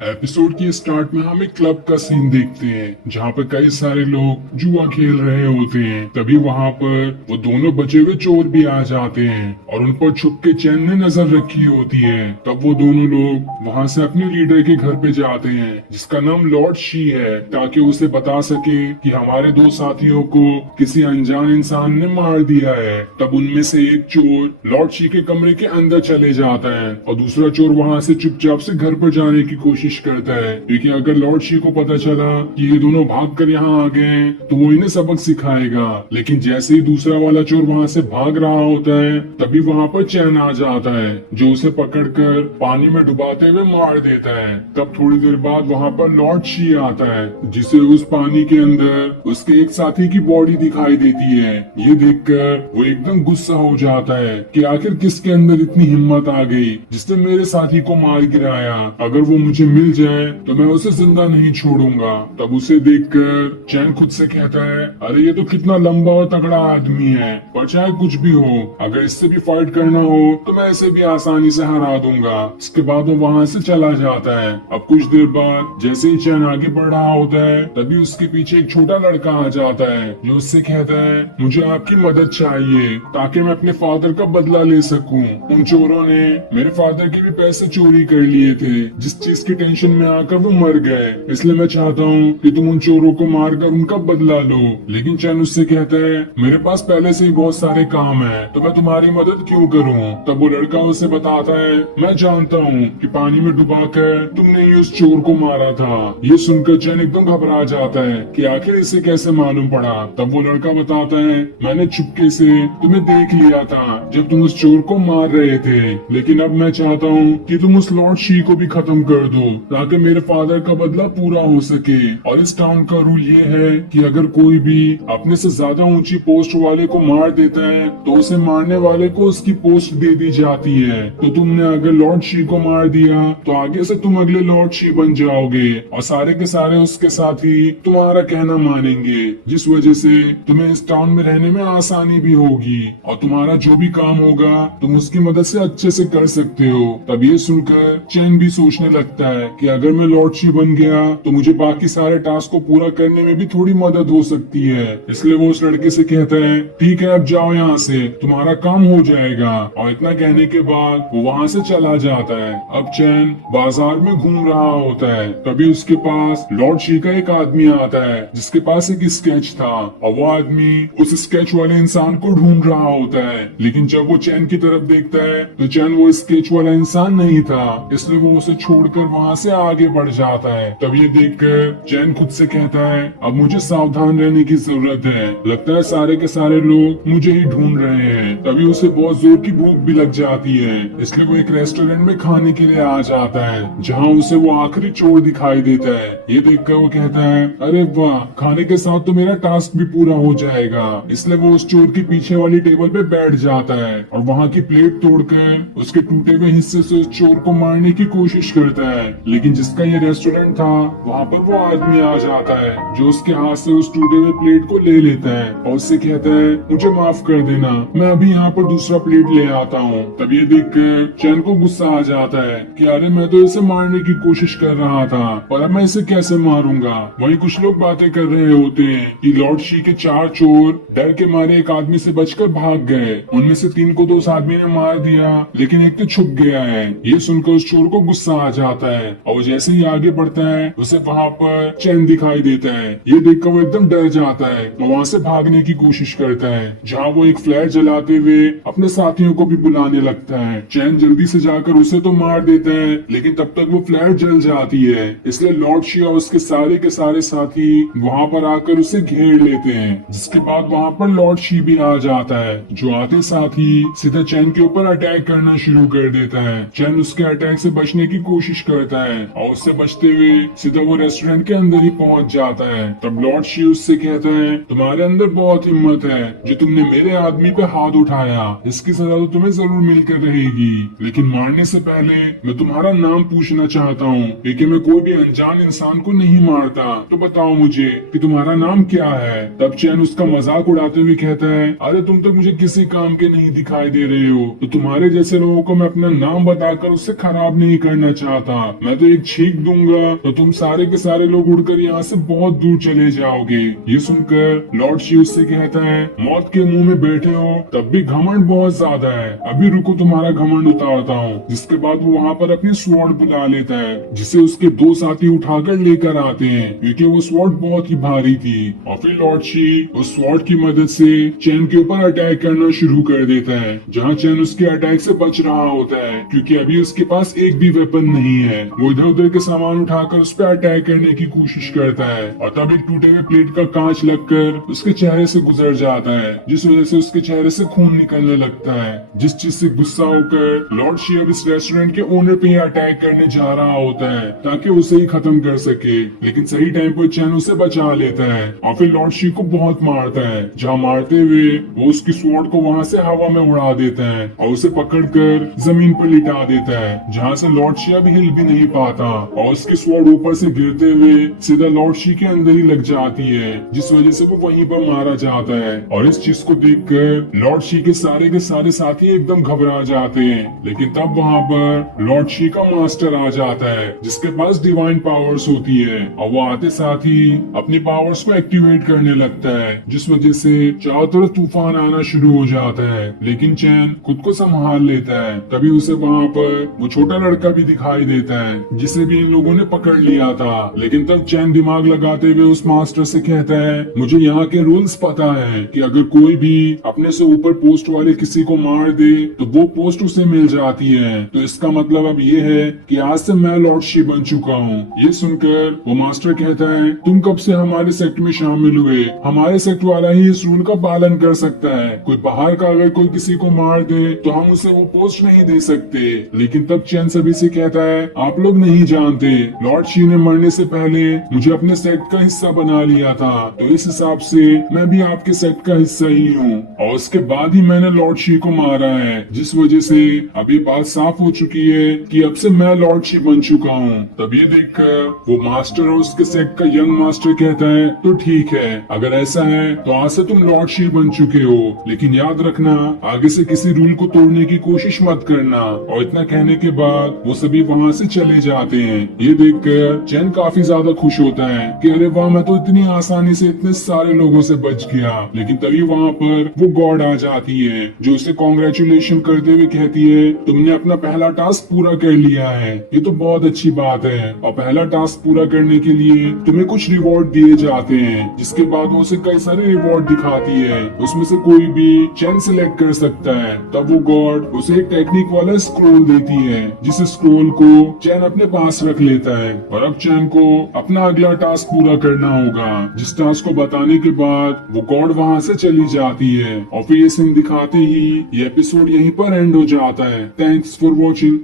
Episode की start में हम एक क्लब का सीन देखते हैं जहाँ पर कई सारे लोग जुआ खेल रहे होते हैं। तभी वहाँ पर वो दोनों बचे हुए चोर भी आ जाते हैं और उन पर छुप के चैन ने नजर रखी होती है। तब वो दोनों लोग वहाँ से अपने लीडर के घर पे जाते हैं जिसका नाम लॉर्ड शी है, ताकि उसे बता सके कि हमारे दो साथियों को किसी अनजान इंसान ने मार दिया है। तब उनमें से एक चोर लॉर्ड शी के कमरे के अंदर चले जाता है और दूसरा चोर वहाँ से चुपचाप से घर पर जाने की कोशिश करता है, क्योंकि अगर लॉर्ड शी को पता चला कि ये दोनों भागकर यहाँ आ गए हैं तो वो इन्हें सबक सिखाएगा। लेकिन जैसे ही दूसरा वाला चोर वहाँ से भाग रहा होता है तभी वहाँ पर चैन आ जाता है जो उसे पकड़कर पानी में डुबाते हुए मार देता है। तब थोड़ी देर बाद वहाँ पर लॉर्ड शी आता है जिसे उस पानी के अंदर उसके एक साथी की बॉडी दिखाई देती है। ये देखकर वो एकदम गुस्सा हो जाता है कि आखिर किसके अंदर इतनी हिम्मत आ गई जिसने मेरे साथी को मार गिराया। अगर वो मुझे मिल जाए तो मैं उसे जिंदा नहीं छोड़ूंगा। तब उसे देखकर चैन खुद से कहता है, अरे ये तो कितना लंबा और तगड़ा आदमी है, पर चाहे कुछ भी हो अगर इससे भी फाइट करना हो तो मैं इसे भी आसानी से हरा दूंगा। इसके बाद वो वहाँ से चला जाता है। अब कुछ देर बाद जैसे ही चैन आगे बढ़ रहा होता है तभी उसके पीछे एक छोटा लड़का आ जाता है जो उससे कहता है, मुझे आपकी मदद चाहिए ताकि मैं अपने फादर का बदला ले सकूं। उन चोरों ने मेरे फादर के भी पैसे चोरी कर लिए थे, जिस चीज की टेंशन में आकर वो मर गए, इसलिए मैं चाहता हूँ कि तुम उन चोरों को मारकर उनका बदला लो। लेकिन चैन उससे कहता है, मेरे पास पहले से ही बहुत सारे काम है तो मैं तुम्हारी मदद क्यों करूँ। तब वो लड़का उसे बताता है, मैं जानता हूँ कि पानी में डुबाकर तुमने ही उस चोर को मारा था। ये सुनकर चैन एकदम घबरा जाता है कि आखिर इसे कैसे मालूम पड़ा। तब वो लड़का बताता है, मैंने चुपके से तुम्हें देख लिया था जब तुम उस चोर को मार रहे थे, लेकिन अब मैं चाहता हूँ कि तुम उस लॉर्ड शी को भी खत्म कर दो ताकि मेरे फादर का बदला पूरा हो सके। और इस टाउन का रूल ये है कि अगर कोई भी अपने से ज्यादा ऊंची पोस्ट वाले को मार देता है तो उसे मारने वाले को उसकी पोस्ट दे दी जाती है। तो तुमने अगर लॉर्ड शी को मार दिया तो आगे से तुम अगले लॉर्ड शी बन जाओगे और सारे के सारे उसके साथ ही तुम्हारा कहना मानेंगे, जिस वजह से तुम्हें इस टाउन में रहने में आसानी भी होगी और तुम्हारा जो भी काम होगा तुम उसकी मदद से अच्छे से कर सकते हो। तब ये सुनकर चैन भी सोचने लगता है कि अगर मैं लॉर्ड शी बन गया तो मुझे बाकी सारे टास्क को पूरा करने में भी थोड़ी मदद हो सकती है। इसलिए वो उस लड़के से कहता है, ठीक है अब जाओ यहाँ से, तुम्हारा काम हो जाएगा। और इतना कहने के बाद वो वहाँ से चला जाता है। अब चैन बाजार में घूम रहा होता है तभी उसके पास लॉर्ड शी का एक आदमी आता है जिसके पास एक स्केच था और वो आदमी उस स्केच वाले इंसान को ढूंढ रहा होता है। लेकिन जब वो चैन की तरफ देखता है तो चैन वो स्केच वाला इंसान नहीं था, इसलिए वो उसे छोड़कर वहाँ से आगे बढ़ जाता है। तब ये देखकर चैन खुद से कहता है, अब मुझे सावधान रहने की जरूरत है, लगता है सारे के सारे लोग मुझे ही ढूंढ रहे हैं। तभी उसे बहुत जोर की भूख भी लग जाती है, इसलिए वो एक रेस्टोरेंट में खाने के लिए आ जाता है जहाँ उसे वो आखिरी चोर दिखाई देता है। ये देखकर वो कहता है, अरे वाह, खाने के साथ तो मेरा टास्क भी पूरा हो जाएगा। इसलिए वो उस चोर के पीछे वाली टेबल पे बैठ जाता है और वहाँ की प्लेट तोड़कर उसके टूटे हुए हिस्से से उस चोर को मारने की कोशिश करता है। लेकिन जिसका ये रेस्टोरेंट था वहाँ पर वो आदमी आ जाता है जो उसके हाथ से उस टूटे हुए प्लेट को ले लेता है और उससे कहता है, मुझे माफ कर देना, मैं अभी यहाँ पर दूसरा प्लेट ले आता हूँ। तब ये देखकर चैन को गुस्सा आ जाता है कि अरे मैं तो इसे मारने की कोशिश कर रहा था पर अब मैं इसे कैसे मारूंगा। वहीं कुछ लोग बातें कर रहे होते हैं कि लॉर्ड शी के 4 चोर डर के मारे एक आदमी से बचकर भाग गए, उनमें से 3 को तो उस आदमी ने मार दिया लेकिन एक तो छुप गया है। ये सुनकर उस चोर को गुस्सा आ जाता है और जैसे ही आगे बढ़ता है उसे वहाँ पर चैन दिखाई देता है। ये देखकर वो एकदम डर जाता है और वहाँ से भागने की कोशिश करता है, जहाँ वो एक फ्लैट जलाते हुए अपने साथियों को भी बुलाने लगता है। चैन जल्दी से जाकर उसे तो मार देता है लेकिन तब तक वो फ्लैट जल जाती है, इसलिए लॉर्ड शी और उसके सारे के सारे साथी वहाँ पर आकर उसे घेर लेते हैं। जिसके बाद वहाँ पर लॉर्ड शी भी आ जाता है जो आते साथ ही सीधा चैन के ऊपर अटैक करना शुरू कर देता है। चैन उसके अटैक से बचने की कोशिश करता है और उससे बचते हुए सीधा वो रेस्टोरेंट के अंदर ही पहुंच जाता है। तब लॉर्ड शी उससे कहता है, तुम्हारे अंदर बहुत हिम्मत है जो तुमने मेरे आदमी पे हाथ उठाया, इसकी सजा तो तुम्हें जरूर मिलकर रहेगी, लेकिन मारने से पहले मैं तुम्हारा नाम पूछना चाहता हूँ क्योंकि मैं कोई भी अनजान इंसान को नहीं मारता, तो बताओ मुझे कि तुम्हारा नाम क्या है। तब चैन उसका मजाक उड़ाते हुए कहता है, अरे तुम तो मुझे किसी काम के नहीं दिखाई दे रहे हो, तो तुम्हारे जैसे लोगों को मैं अपना नाम बताकर उससे खराब नहीं करना चाहता। मैं तो एक छींक दूंगा तो तुम सारे के सारे लोग उड़कर यहाँ से बहुत दूर चले जाओगे। ये सुनकर लॉर्ड शिव उससे कहता है, मौत के मुंह में बैठे हो तब भी घमंड बहुत ज्यादा है, अभी रुको तुम्हारा घमंड उतारता हूँ। जिसके बाद वो वहाँ पर अपनी स्वॉर्ड बुला लेता है, जिसे उसके दो साथी उठाकर लेकर आते हैं क्योंकि वो स्वॉर्ड बहुत ही भारी थी। और फिर लॉर्ड शिव उस स्वॉर्ड की मदद से चैन के ऊपर अटैक करना शुरू कर देता है, जहाँ चैन उसके अटैक से बच रहा होता है क्योंकि अभी उसके पास एक भी वेपन नहीं है। वो इधर उधर के सामान उठाकर उस पर अटैक करने की कोशिश करता है और तब एक टूटे हुए प्लेट का कांच लगकर उसके चेहरे से गुजर जाता है, जिस वजह से उसके चेहरे से खून निकलने लगता है। जिस चीज से गुस्सा होकर लॉर्ड शिव इस रेस्टोरेंट के ओनर पे ही अटैक करने जा रहा होता है ताकि उसे ही खत्म कर सके, लेकिन सही टाइम पर चैन उसे बचा लेता है और फिर लॉर्ड शिव को बहुत मारता है, जहाँ मारते हुए वो उसकी स्वॉर्ड को वहाँ से हवा में उड़ा देता है और उसे पकड़कर जमीन पर लिटा देता है, जहाँ से लॉर्ड शिव भी हिल भी नहीं पाता और उसकी स्वॉर्ड ऊपर से गिरते हुए सीधा लॉर्ड शिव के अंदर ही लग जाती है, जिस वजह से वो वहीं पर मारा जाता है। और इस चीज को देखकर लॉर्ड शिव के सारे साथी एकदम घबरा जाते हैं, लेकिन तब वहाँ पर लॉर्ड शिव का मास्टर आ जाता है जिसके पास डिवाइन पावर्स होती है और वो आते साथ ही अपनी पावर्स को एक्टिवेट करने लगता है, जिस वजह से चारों तरफ तूफान आना शुरू हो जाता है। लेकिन चैन खुद को संभाल लेता है, तभी उसे वहाँ पर वो छोटा लड़का भी दिखाई देता है जिसे भी इन लोगों ने पकड़ लिया था। लेकिन तब चैन दिमाग लगाते हुए उस मास्टर से कहता है, मुझे यहाँ के रूल्स पता है कि अगर कोई भी अपने से ऊपर पोस्ट वाले किसी को मार दे तो वो पोस्ट उसे मिल जाती है, तो इसका मतलब अब ये है कि आज से मैं लॉर्ड शिव बन चुका हूँ। ये सुनकर वो मास्टर कहता है, तुम कब से हमारे सेक्ट में शामिल हुए? हमारे सेक्ट वाला ही इस रूल का पालन कर सकता है, कोई बाहर का अगर कोई किसी को मार दे तो हम उसे वो पोस्ट नहीं दे सकते। लेकिन तब चैन सभी से कहता है, आप लोग नहीं जानते, लॉर्ड शिव ने मरने से पहले मुझे अपने सेक्ट का हिस्सा बना लिया था, तो इस हिसाब से मैं भी आपके सेक्ट का हिस्सा ही हूँ और उसके बाद ही मैंने लॉर्ड शिव को मारा है, जिस वजह से अभी बात साफ हो चुकी है कि अब से मैं लॉर्ड शिव बन चुका हूँ। तब ये देखकर वो मास्टर और उसके सेक्ट का यंग मास्टर कहता है, तो ठीक है, अगर ऐसा है तो आज से तुम लॉर्ड शिव बन चुके हो, लेकिन याद रखना आगे से किसी रूल को तोड़ने की कोशिश मत करना। और इतना कहने के बाद वो सभी वहाँ से चले जाते हैं। ये देखकर चैन काफी ज्यादा खुश होता है कि अरे वाह, मैं तो इतनी आसानी से इतने सारे लोगों से बच गया। लेकिन तभी वहाँ पर वो गॉड आ जाती है जो उसे कॉन्ग्रेचुलेशन करते हुए कहती है, तुमने अपना पहला टास्क पूरा कर लिया है, ये तो बहुत अच्छी बात है। और पहला टास्क पूरा करने के लिए तुम्हें कुछ रिवॉर्ड दिए जाते हैं, जिसके बाद वो उसे कई सारे रिवॉर्ड दिखाती है, उसमें से कोई भी चैन सिलेक्ट कर सकता है। तब वो गॉड उसे एक टेक्निक वाला स्क्रोल देती है, जिस स्क्रोल को चैन अपने पास रख लेता है। और अब चैन को अपना अगला टास्क पूरा करना होगा, जिस टास्क को बताने के बाद वो गॉड वहाँ से चली जाती है। और फिर ये सीन दिखाते ही ये एपिसोड यहीं पर एंड हो जाता है। Thanks for watching.